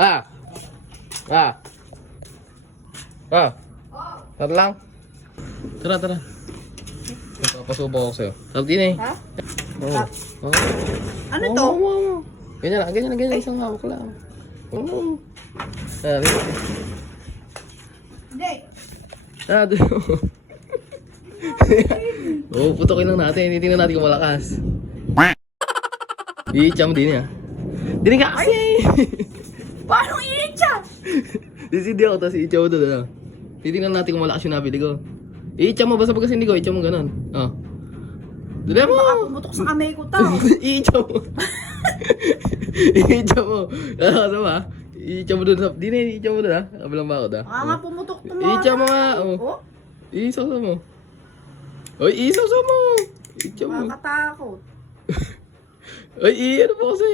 Ah! Ah! Ah! Tara lang. Tara, tara. Papasubo ako sa'yo. Tara din eh. Ha? Oo. Oo. Ano Oo, to? oo, oo. Ganyan lang, ganyan lang, ganyan. Isang hawak lang. Oo. Ah, Hindi. ah, doon. Oo, putokin lang natin. Titingnan natin kung malakas. I-itcha mo din niya. Dinig ka kasi! Paano i-itcha? Disidi ako, tapos i-itcha mo doon. Ano? Titingnan natin kung malakas yung nabili ko. I-itcha mo, basta pag kasi hindi ko, i-itcha mo ganun. Oh. Dali mo! Baka pumutok sa kamay ko to. I-itcha mo. I-itcha mo. Ano ba? I-itcha mo doon. Di na, i-itcha mo doon ha. Kabilang ba ako da? Baka nga pumutok to mo. I-itcha mo nga. Oh. Oh? I-isawsaw mo. Oy, i-isawsaw mo. I-itcha mo. Makatakot. Ay, ano po kasi?